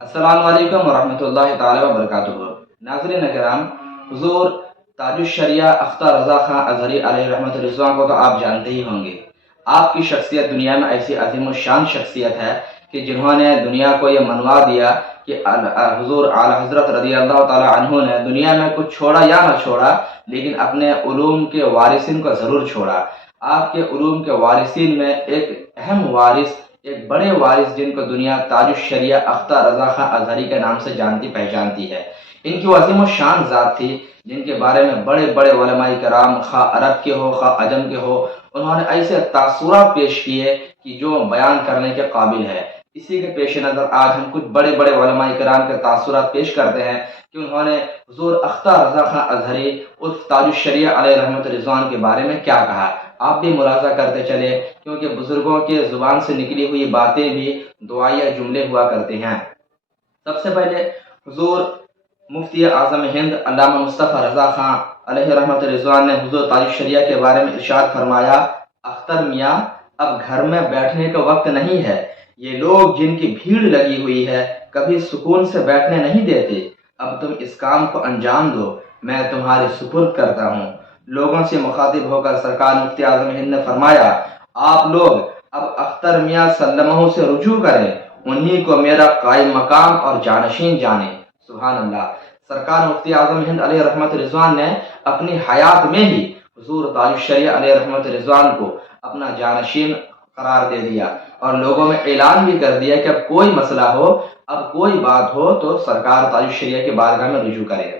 السلام علیکم ورحمۃ اللہ تعالی وبرکاتہ۔ ناظرین کرام، حضور تاج الشریعہ اختر رضا خان اظہری علیہ رحمۃ الرضوان کو تو آپ جانتے ہی ہوں گے۔ آپ کی شخصیت دنیا میں ایسی عظیم الشان شخصیت ہے کہ جنہوں نے دنیا کو یہ منوا دیا کہ حضور اعلی حضرت رضی اللہ تعالی عنہ نے دنیا میں کچھ چھوڑا یا نہ چھوڑا، لیکن اپنے علوم کے وارثین کو ضرور چھوڑا۔ آپ کے علوم کے وارثین میں ایک اہم وارث، ایک بڑے وارث جن کو دنیا تاج الشریعہ اختر رضا خان اظہری کے نام سے جانتی پہچانتی ہے۔ ان کی وہ عظیم الشان ذات تھی جن کے بارے میں بڑے بڑے علماء کرام، خواہ عرب کے ہو خواہ عجم کے ہو، انہوں نے ایسے تاثرات پیش کیے کہ جو بیان کرنے کے قابل ہے۔ اسی کے پیش نظر آج ہم کچھ بڑے بڑے علماء کرام کے تاثرات پیش کرتے ہیں کہ انہوں نے حضور اختر رضا خان اظہری عرف تاج الشریعہ علیہ رحمۃ الرضوان کے بارے میں کیا کہا۔ آپ بھی ملاحظہ کرتے چلے، کیونکہ بزرگوں کے زبان سے نکلی ہوئی باتیں بھی دعائیہ جملے ہوا کرتے ہیں۔ سب سے پہلے حضور مفتی اعظم ہند علامہ مصطفیٰ رضا خان علیہ رحمۃ الرضوان نے حضور تاج الشریعہ کے بارے میں ارشاد فرمایا، اختر میاں اب گھر میں بیٹھنے کا وقت نہیں ہے، یہ لوگ جن کی بھیڑ لگی ہوئی ہے کبھی سکون سے بیٹھنے نہیں دیتے، اب تم اس کام کو انجام دو، میں تمہارے سپرد کرتا ہوں۔ لوگوں سے مخاطب ہو کر سرکار مفتی اعظم ہند نے فرمایا، آپ لوگ اب اختر میاں سلمہ سے رجوع کریں، انہی کو میرا قائم مقام اور جانشین جانیں۔ سبحان اللہ۔ سرکار مفتی اعظم ہند علیہ رحمۃ الرضوان نے اپنی حیات میں ہی حضور تاج الشریعہ علیہ رحمۃ الرضوان کو اپنا جانشین قرار دے دیا، اور لوگوں میں اعلان بھی کر دیا کہ اب کوئی مسئلہ ہو، اب کوئی بات ہو تو سرکار تاج الشریعہ کی بارگاہ میں رجوع کرے۔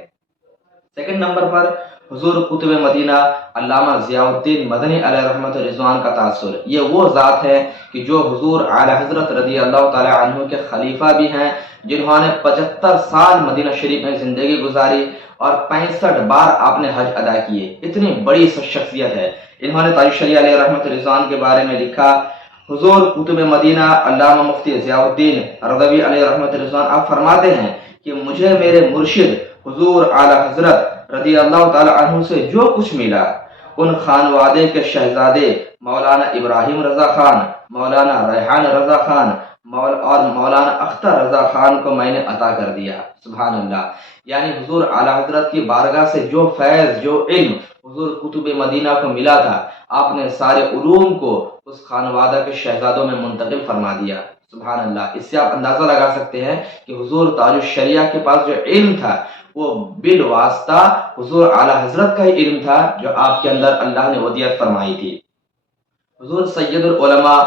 سیکنڈ نمبر پر حضور قطب مدینہ علامہ ضیاء الدین مدنی علیہ رحمۃ الرضوان کا تاثر۔ یہ وہ ذات ہے کہ جو حضور اعلی حضرت رضی اللہ تعالی عنہ کے خلیفہ بھی ہیں، جنہوں نے 75 سال مدینہ شریف میں زندگی گزاری اور 65 بار آپ نے حج ادا کیے۔ اتنی بڑی شخصیت ہے۔ انہوں نے تاج الشریعہ علیہ رحمۃ الرضوان کے بارے میں لکھا، حضور قطب مدینہ علامہ مفتی ضیاء الدین رضوی علیہ رحمۃ الرضوان آپ فرماتے ہیں کہ مجھے میرے مرشد حضور اعلی حضرت رضی اللہ تعالی عنہ سے جو کچھ ملا، ان خانوادے کے شہزادے مولانا ابراہیم رضا خان، مولانا ریحان رضا خان اور مولانا اختر رضا خان کو میں نے عطا کر دیا۔ سبحان اللہ۔ یعنی حضور اعلی حضرت کی بارگاہ سے جو فیض، جو علم حضور قطب مدینہ کو ملا تھا، آپ نے سارے علوم کو اس خانوادہ کے شہزادوں میں منتقل فرما دیا۔ سبحان اللہ۔ اس سے آپ اندازہ لگا سکتے ہیں کہ حضور تاج الشریعہ کے پاس جو علم تھا وہ بالواسطہ حضور اعلی حضرت کا ہی علم تھا جو آپ کے اندر اللہ نے ودیعت فرمائی تھی۔ حضور سید العلماء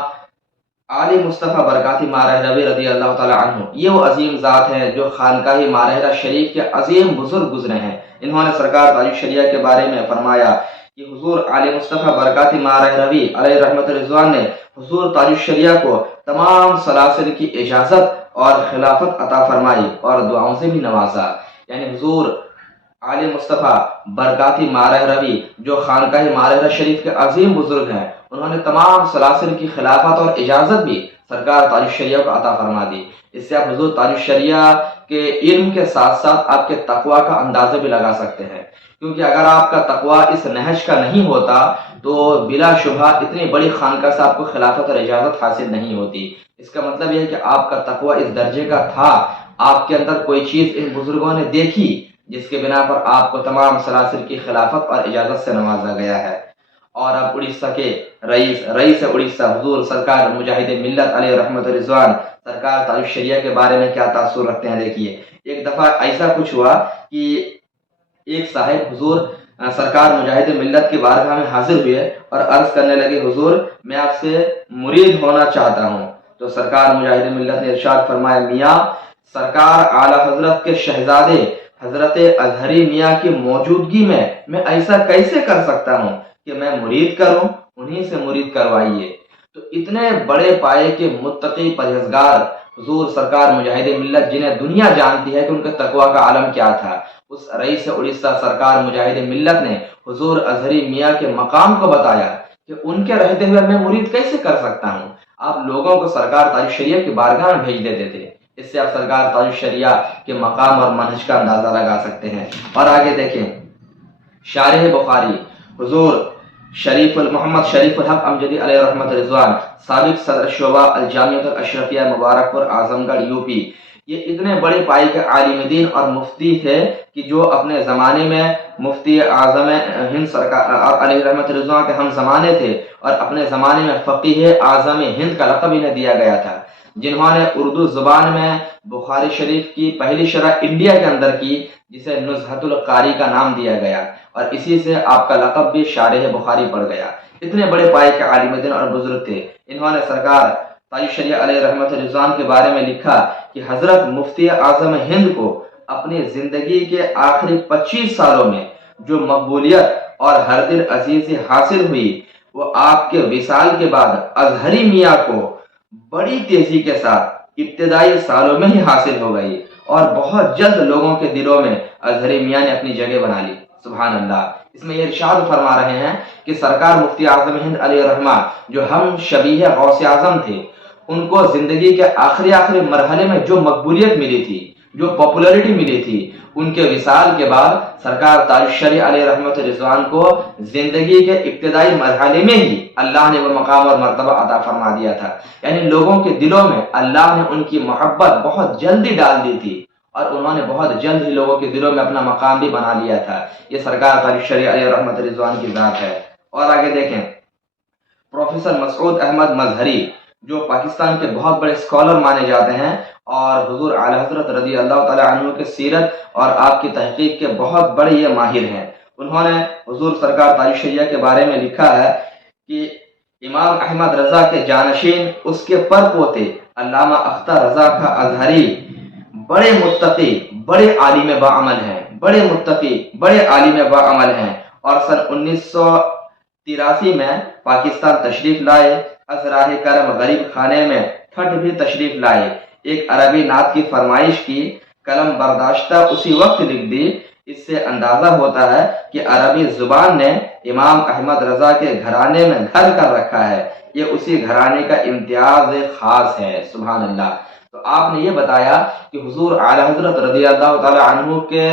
علی مصطفیٰ برکاتی مارہروی رضی اللہ تعالی عنہ، یہ وہ عظیم ذات ہے جو خانقاہ مارہرہ شریف کے عظیم بزرگ گزرے ہیں۔ انہوں نے سرکار تاج الشریعہ کے بارے میں فرمایا کہ حضور علی مصطفیٰ برکاتی مارہروی علیہ رحمۃ الرضوان نے حضور تاج الشریعہ کو تمام سلاسل کی اجازت اور خلافت عطا فرمائی اور دعاؤں سے بھی نوازا۔ یعنی حضور علی مصطفیٰ برکاتی مارہروی جو خانقاہ مارہرہ شریف کے عظیم بزرگ ہیں، انہوں نے تمام سلاسل کی خلافت اور اجازت بھی سرکار تاج الشریعہ کو عطا فرما دی۔ اس سے آپ حضور تاج الشریعہ کے علم کے ساتھ ساتھ آپ کے تقوی کا اندازہ بھی لگا سکتے ہیں، کیونکہ اگر آپ کا تقوی اس نہج کا نہیں ہوتا تو بلا شبہ اتنی بڑی خانقاہ سے آپ کو خلافت اور اجازت حاصل نہیں ہوتی۔ اس کا مطلب یہ ہے کہ آپ کا تقوی اس درجے کا تھا، آپ کے اندر کوئی چیز ان بزرگوں نے دیکھی جس کے بنا پر آپ کو تمام سلاسل کی خلافت اور اجازت سے نوازا گیا ہے۔ اور اب اڑیسہ کے رئیس اڑیسہ حضور سرکار مجاہد ملت علیہ رحمۃ الرضوان سرکار تاج الشریعہ کے بارے میں کیا تاثر رکھتے ہیں۔ دیکھیے، ایک دفعہ ایسا کچھ ہوا کہ ایک صاحب حضور سرکار مجاہد ملت کی بارگاہ میں حاضر ہوئے اور عرض کرنے لگے، حضور میں آپ سے مرید ہونا چاہتا ہوں۔ تو سرکار مجاہد ملت نے ارشاد فرمایا، میاں سرکار اعلی حضرت کے شہزادے حضرت اظہری میاں کی موجودگی میں ایسا کیسے کر سکتا ہوں کہ میں مرید کروں، انہی سے مرید کروائیے۔ تو اتنے بڑے پائے کے متقی پرہیزگار حضور سرکار مجاہد ملت، جنہیں دنیا جانتی ہے کہ ان کا تقوی کا عالم کیا تھا، اس رئیس اڑیسہ سرکار مجاہد ملت نے حضور اظہری میاں کے مقام کو بتایا کہ ان کے رہتے ہوئے میں مرید کیسے کر سکتا ہوں۔ آپ لوگوں کو سرکار تاج الشریعہ کی بارگاہ میں بھیج دیتے تھے۔ اس سے آپ سرکار تاج الشریعہ کے مقام اور منہج کا اندازہ لگا سکتے ہیں۔ اور آگے دیکھیں، شارح بخاری حضور محمد شریف الحق امجدی علیہ رحمۃ الرضوان، سابق صدر شعبہ الجامعۃ الاشرفیہ مبارک پور اعظم گڑھ یو پی، یہ اتنے بڑے پائے کے عالم دین اور مفتی تھے کہ جو اپنے زمانے میں مفتی اعظم ہند سرکار علیہ رحمت رضوان کے ہم زمانے تھے، اور اپنے زمانے میں فقیہ اعظم ہند کا لقب انہیں دیا گیا تھا، جنہوں نے اردو زبان میں بخاری شریف کی پہلی شرح انڈیا کے اندر کی، جسے نزہۃ القاری کا نام دیا گیا، اور اسی سے آپ کا لقب بھی شارح بخاری پڑ گیا۔ اتنے بڑے پائے کے عالم دین اور بزرگ تھے۔ انہوں نے سرکار تاج الشریعہ علیہ رحمت رضوان کے بارے میں لکھا کہ حضرت مفتی اعظم ہند کو اپنی زندگی کے آخری 25 سالوں میں جو مقبولیت اور ہر دل عزیزی حاصل ہوئی، وہ آپ کے وصال کے بعد ازہری میاں کو بڑی تیزی کے ساتھ ابتدائی سالوں میں ہی حاصل ہو گئی، اور بہت جلد لوگوں کے دلوں میں ازہری میاں نے اپنی جگہ بنا لی۔ سبحان اللہ۔ اس میں یہ ارشاد فرما رہے ہیں کہ سرکار مفتی اعظم ہند علیہ الرحمہ جو ہم شبیہ غوث اعظم تھے، ان کو زندگی کے آخری مرحلے میں جو مقبولیت ملی تھی، جو پاپولرٹی ملی تھی، ان کے وصال کے بعد سرکار تاج الشریعہ علیہ رحمت رضوان کو زندگی کے ابتدائی مرحلے میں ہی اللہ نے وہ مقام اور مرتبہ عطا فرما دیا تھا۔ یعنی لوگوں کے دلوں میں اللہ نے ان کی محبت بہت جلدی ڈال دی تھی، اور انہوں نے بہت جلد ہی لوگوں کے دلوں میں اپنا مقام بھی بنا لیا تھا۔ یہ سرکار تاج الشریعہ علیہ رحمت رضوان کی ذات ہے۔ اور آگے دیکھیں، پروفیسر مسعود احمد مظہری جو پاکستان کے بہت بڑے اسکالر مانے جاتے ہیں، اور حضور اعلی حضرت رضی اللہ تعالی عنہ کے سیرت اور آپ کی تحقیق کے بہت بڑے یہ ماہر ہیں۔ انہوں نے حضور سرکار تاج الشریعہ کے بارے میں لکھا ہے کہ امام احمد رضا کے جانشین، اس کے پر پوتے علامہ اختر رضا خاں ازہری بڑے متقی، بڑے عالم باعمل ہیں، بڑے متقی، بڑے عالم باعمل ہیں، اور سن 1983 میں پاکستان تشریف لائے۔ از راہ کرم غریب خانے میں ٹھٹ بھی تشریف لائے، ایک عربی نعت کی فرمائش کی، قلم برداشتہ اسی وقت لکھ دی۔ اس سے اندازہ ہوتا ہے کہ عربی زبان نے امام احمد رضا کے گھرانے میں گھر کر رکھا ہے، یہ اسی گھرانے کا امتیاز خاص ہے۔ سبحان اللہ۔ تو آپ نے یہ بتایا کہ حضور اعلی حضرت رضی اللہ تعالی عنہ کے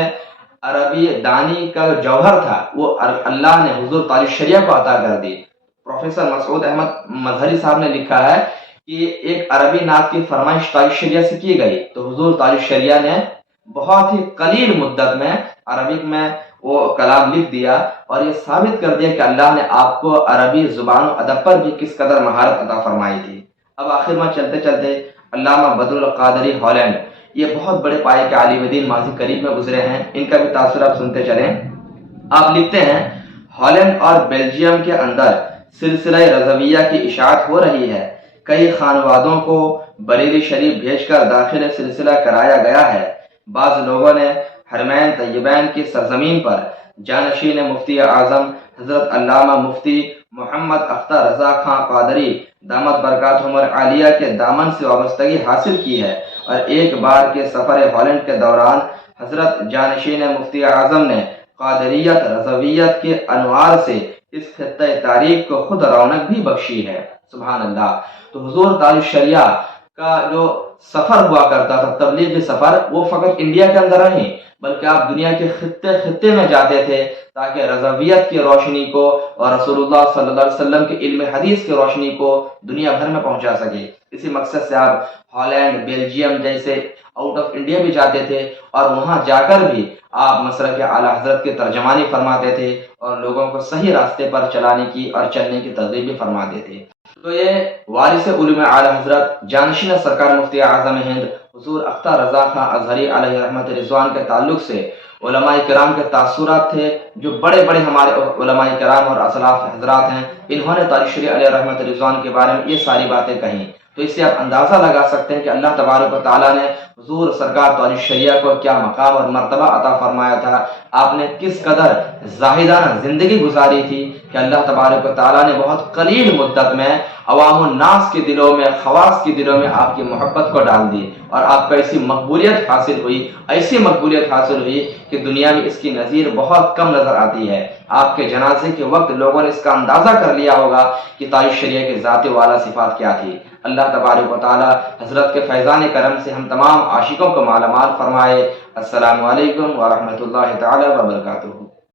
عربی دانی کا جوہر تھا، وہ اللہ نے حضور تاج الشریعہ کو عطا کر دی۔ پروفیسر مسعود احمد مظہری صاحب نے لکھا ہے کہ ایک عربی نعت کی فرمائش تاج الشریعہ سے کی گئی، تو حضور تاج الشریعہ نے بہت ہی قلیل مدت میں عربک میں وہ کلام لکھ دیا، اور یہ ثابت کر دیا کہ اللہ نے آپ کو عربی زبان و ادب پر بھی کس قدر مہارت عطا فرمائی تھی۔ اب آخر میں چلتے چلتے علامہ بدر القادری ہالینڈ، یہ بہت بڑے پائے کے عالم دین ماضی قریب میں گزرے ہیں، ان کا بھی تاثر آپ سنتے چلیں۔ آپ لکھتے ہیں، ہالینڈ اور بیلجیم کے اندر سلسلہ رضویہ کی اشاعت ہو رہی ہے، کئی خانوادوں کو بریلی شریف بھیج کر داخل سلسلہ کرایا گیا ہے۔ بعض لوگوں نے حرمین طیبین کی سرزمین پر جانشین مفتی اعظم حضرت علامہ مفتی محمد اختر رضا خاں قادری دامت برکاتہم العالیہ کے دامن سے وابستگی حاصل کی ہے، اور ایک بار کے سفر ہالینڈ کے دوران حضرت جانشین مفتی اعظم نے قادریت رضویت کے انوار سے اس خطۂ تاریخ کو خود رونق بھی بخشی ہے۔ سبحان اللہ۔ تو حضور تاج الشریعہ کا جو سفر ہوا کرتا تھا، تبلیغی سفر، وہ فقط انڈیا کے اندر نہیں بلکہ آپ دنیا کے خطے خطے میں جاتے تھے، تاکہ رضویت کی روشنی کو اور رسول اللہ صلی اللہ علیہ وسلم کے علم حدیث کی روشنی کو دنیا بھر میں پہنچا سکے۔ اسی مقصد سے آپ ہالینڈ، بیلجیم جیسے آؤٹ آف انڈیا بھی جاتے تھے، اور وہاں جا کر بھی آپ مسلک اعلی حضرت کے ترجمانی فرماتے تھے، اور لوگوں کو صحیح راستے پر چلانے کی اور چلنے کی ترغیب بھی فرماتے تھے۔ تو یہ وارث علوم اعلی حضرت جانشین سرکار مفتی اعظم ہند حضور اختر رضا خاں ازہری علیہ رحمت رضوان کے تعلق سے علماء کرام کے تاثرات تھے، جو بڑے بڑے ہمارے علماء کرام اور اسلاف حضرات ہیں، انہوں نے تاج الشریعہ علیہ رحمت رضوان کے بارے میں یہ ساری باتیں کہیں۔ تو اس سے آپ اندازہ لگا سکتے ہیں کہ اللہ تبارک و تعالیٰ نے حضور سرکار تاج الشریعہ کو کیا مقام اور مرتبہ عطا فرمایا تھا، آپ نے کس قدر زاہدانہ زندگی گزاری تھی کہ اللہ تبارک و تعالیٰ نے بہت قلیل مدت میں عوام الناس کے دلوں میں، خواص کے دلوں میں آپ کی محبت کو ڈال دی، اور آپ کو ایسی مقبولیت حاصل ہوئی، ایسی مقبولیت حاصل ہوئی کہ دنیا میں اس کی نظیر بہت کم نظر آتی ہے۔ آپ کے جنازے کے وقت لوگوں نے اس کا اندازہ کر لیا ہوگا کہ تاج الشریعہ کے ذات والا صفات کیا تھی۔ اللہ تبارک و تعالی حضرت کے فیضان کرم سے ہم تمام عاشقوں کو مالا مال فرمائے۔ السلام علیکم ورحمۃ اللہ تعالی وبرکاتہ۔